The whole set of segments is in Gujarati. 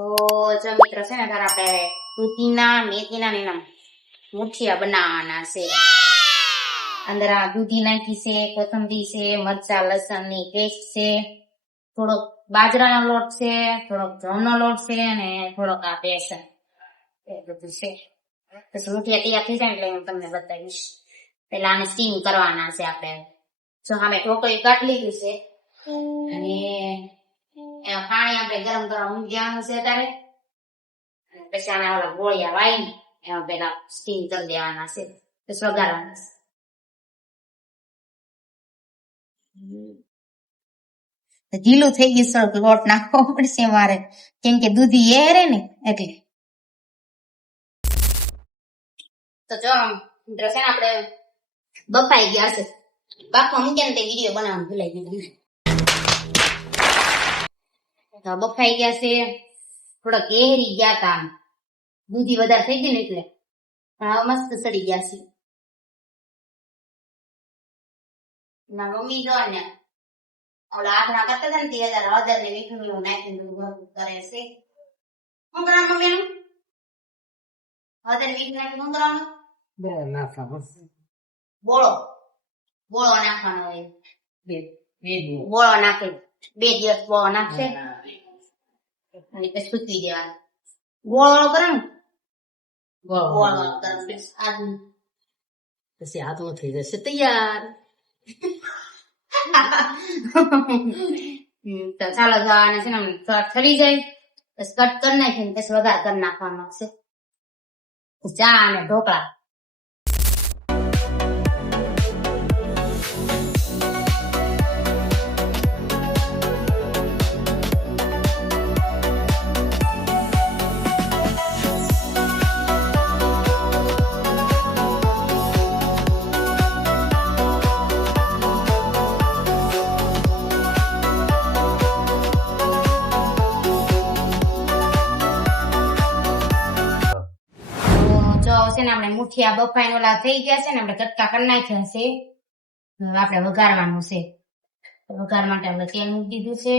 તો જો મિત્રો છે ને તારે આપણે દૂધીના મેથીના ને એના મુઠિયા બનાવવાના છે. અંદર આ દૂધી નાખી છે, કોથમરી છે, મરચા લસણ ની પેસ્ટ છે, થોડોક બાજરાનો લોટ છે, થોડોક ઘઉંનો લોટ છે અને થોડોક આ બેસન, એ બધું છે. પછી મુઠિયા તૈયાર થઈ જાય એટલે હું તમને બતાવીશ. પેલા આને સ્ટીમ કરવાના છે આપણે. જો સામે ઢોકળી કાઢી લીધું છે અને એમાં પાણી આપણે ગરમ કરવા મૂકી દેવાનું છે અત્યારે. પછી આના ઓલા ગોળિયા વાઈને એમાં પેલા સ્ટીમ કરી દેવાના છે, પછી વઘારવાના છે. ઢીલું થઈ ગયું સર, લોટ નાખવો પડશે મારે, કેમ કે દૂધી એરે ને એટલે. તો જો મિત્રો છે ને આપણે બફાઈ ગયા છે, બાફવા મૂકે ને તે વિડીયો બનાવવાનું ભૂલાઈ ગયું. તો બફાઈ ગયા છે, થોડાક એરી ગયા હતા, દૂધી વધારે થઈ ગઈ ને એટલે મસ્ત સડી ગયા છે. મારા મમ્મી જો ને ઓલા આખણા કરતા હતા ને તે હળદર ને મીઠું એવું નાખીને કરે છે. શું કરવાનું મમ્મી નું? હળદર મીઠું નાખીને શું કરવાનું? બોળો બોળો નાખવાનો હોય. બોળો નાખે 2 દિવસ બોળો નાખશે અને પછી સૂકવી દેવાનું. ગોળો કરે ને ગોળો પછી હાથમાં થઈ જશે તૈયાર. તો ચાલો જવાને છે ને ઠરી જાય પછી કટ કરી નાખીને પછી વઘાર કરી નાખવાનો છે. ચા અને ઢોકળા. છે ને આપણે મુઠિયા બફાઈને ઓલા થઈ ગયા છે ને આપણે કટકા કરી નાખ્યા છે. આપણે વઘારવાનું છે. વઘાર માટે આપણે તેલ મૂકી દીધું છે.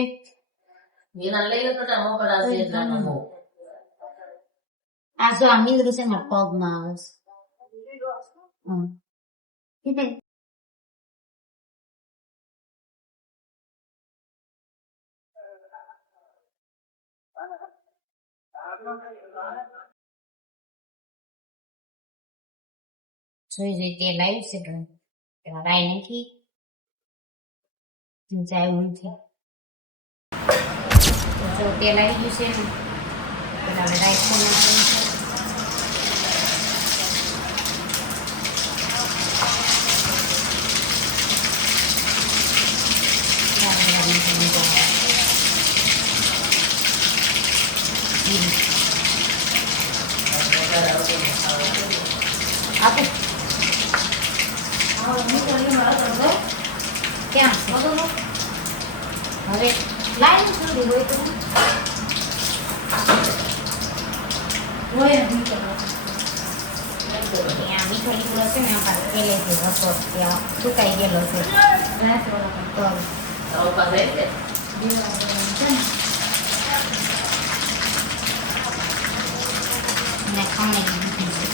આ જો આ મીંદરું છે ને પગમાં આવે છે. જોઈ જોઈ તેલ આવ્યું છે, પેલા રાઈ નાખી જાય નથી. તેલ આવી ગયું છે, પેલા આપણે રાઈ નાખવાનું છે. આપે ક્યાં હવે લાઈન સુધી હોય તો ત્યાં મીઠો લીમડો છે ને આપણે પહેલેથી હતો ત્યાં સુકાઈ ગયેલો છે. અને ખમણી દીધી છે.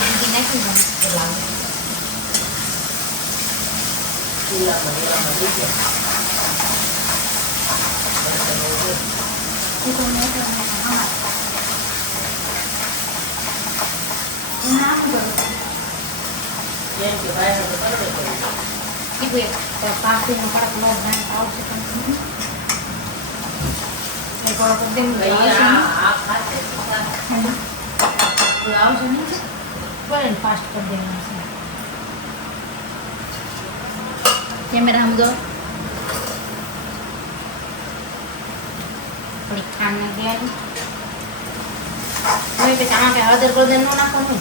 દીદી નાખી દઉં પેલા પાકીનો કડક લોટ આવશે ફાસ્ટ કરી દેવાનું છે. કેમેરા સમજો થોડી ખાંડ નાખી દેવાની. હવે પછી આમાં કઈ હળદર બળદર ન નાખવાનું,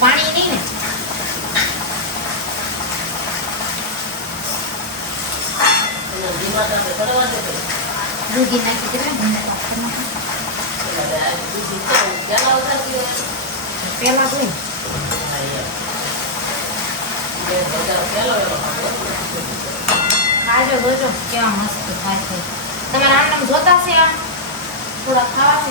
પાણી નહીં ને. દૂધી નાખી દે પેલા કોઈ ખાજો જોજો કેવા મસ્ત થાય છે. તમારે આમ નામ જોતા છે આમ થોડા ખાવા છે.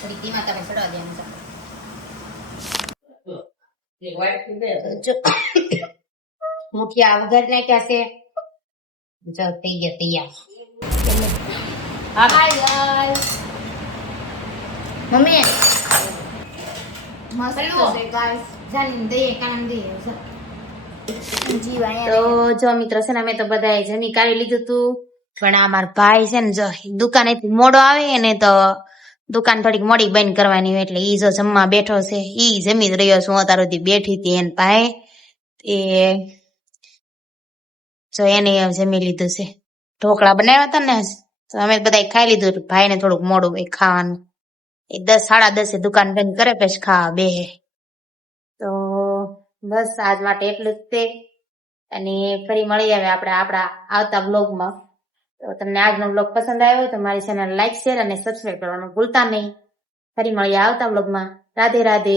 થોડી ધીમા તારે ચડવા દેવાનું છે. મુઠિયા વગર નાખ્યા છે. જો થઈ ગયા તૈયાર. હાય મમ્મી મસ્ત છે ગાઈસ. જાની દઈએ કામ દઈએ. તો જો મિત્રો છે ને અમે તો બધાએ જમી કાઢી લીધું તું, પણ આ મારા ભાઈ છે ને જો દુકાનેથી મોડો આવે ને તો દુકાન થોડીક મોડી બંધ કરવાની હોય એટલે ઈ જો જમવા બેઠો છે. ઈ જમી જ રહ્યો છું. હું અત્યાર સુધી બેઠી હતી એને ભાઈ એ જો એને જમી લીધું છે. ઢોકળા બનાવ્યા હતા ને તો અમે બધા ખાઈ લીધું. ભાઈ ને થોડુંક મોડું હોય ખાવાનું. એ 10 સાડા 10 દુકાન બંધ કરે પછી ખાવા બેહે. તો બસ આજ માટે એટલું જ છે અને ફરી મળી આવે આપણે આપણા આવતા બ્લોગમાં. તો તમને આજનો બ્લોગ પસંદ આવ્યો હોય તો મારી ચેનલ લાઈક શેર અને સબસ્ક્રાઈબ કરવાનું ભૂલતા નહીં. ફરી મળીએ આવતા બ્લોગમાં. રાધે રાધે.